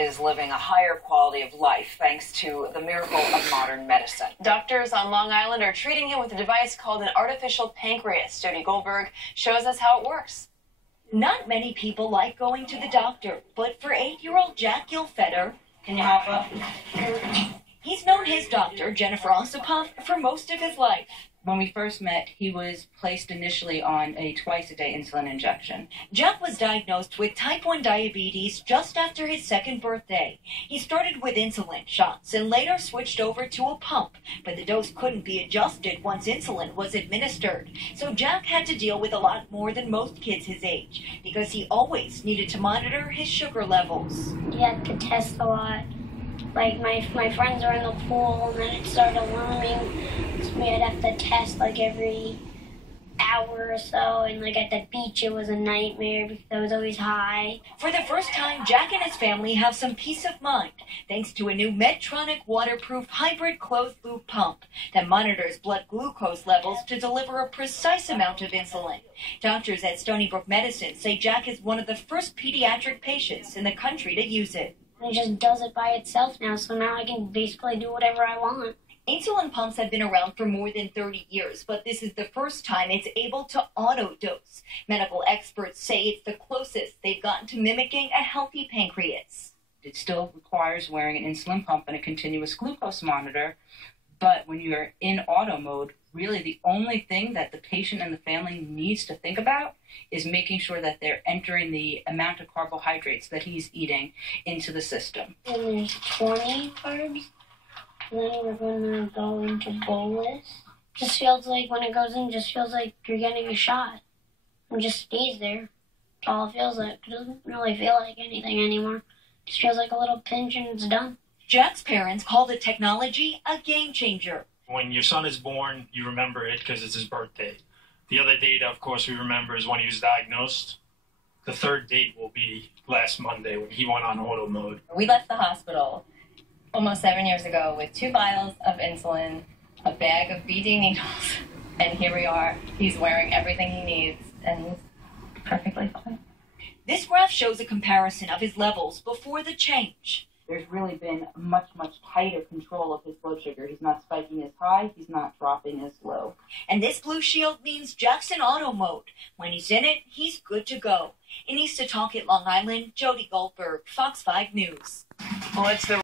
is living a higher quality of life thanks to the miracle of modern medicine. Doctors on Long Island are treating him with a device called an artificial pancreas. Jody Goldberg shows us how it works. Not many people like going to the doctor, but for 8-year-old Jack Gilfetter, can you hop up? He's known his doctor, Jennifer Osipov, for most of his life. When we first met, he was placed initially on a twice-a-day insulin injection. Jack was diagnosed with type 1 diabetes just after his 2nd birthday. He started with insulin shots and later switched over to a pump, but the dose couldn't be adjusted once insulin was administered. So Jack had to deal with a lot more than most kids his age, because he always needed to monitor his sugar levels. You had to test a lot. Like, my friends were in the pool, and then it started alarming, so we'd have to test, like, every hour or so, and, like, at the beach it was a nightmare because I was always high. For the first time, Jack and his family have some peace of mind thanks to a new Medtronic waterproof hybrid closed-loop pump that monitors blood glucose levels to deliver a precise amount of insulin. Doctors at Stony Brook Medicine say Jack is one of the first pediatric patients in the country to use it. It just does it by itself now, so now I can basically do whatever I want. Insulin pumps have been around for more than 30 years, but this is the first time it's able to auto-dose. Medical experts say it's the closest they've gotten to mimicking a healthy pancreas. It still requires wearing an insulin pump and a continuous glucose monitor, but when you're in auto mode, really the only thing that the patient and the family needs to think about is making sure that they're entering the amount of carbohydrates that he's eating into the system. And there's 20 carbs, and then we're going to go into bolus. Just feels like when it goes in, just feels like you're getting a shot. It just stays there. That's all it feels like. It doesn't really feel like anything anymore. It just feels like a little pinch and it's done. Jack's parents call the technology a game changer. When your son is born, you remember it because it's his birthday. The other date, of course, we remember is when he was diagnosed. The third date will be last Monday when he went on auto mode. We left the hospital almost 7 years ago with 2 vials of insulin, a bag of BD needles, and here we are. He's wearing everything he needs, and he's perfectly fine. This graph shows a comparison of his levels before the change. There's really been much tighter control of his blood sugar. He's not spiking as high, he's not dropping as low. And this blue shield means Jack's in auto mode. When he's in it, he's good to go. In East Setauket, Long Island, Jody Goldberg, Fox 5 News. Well, it's the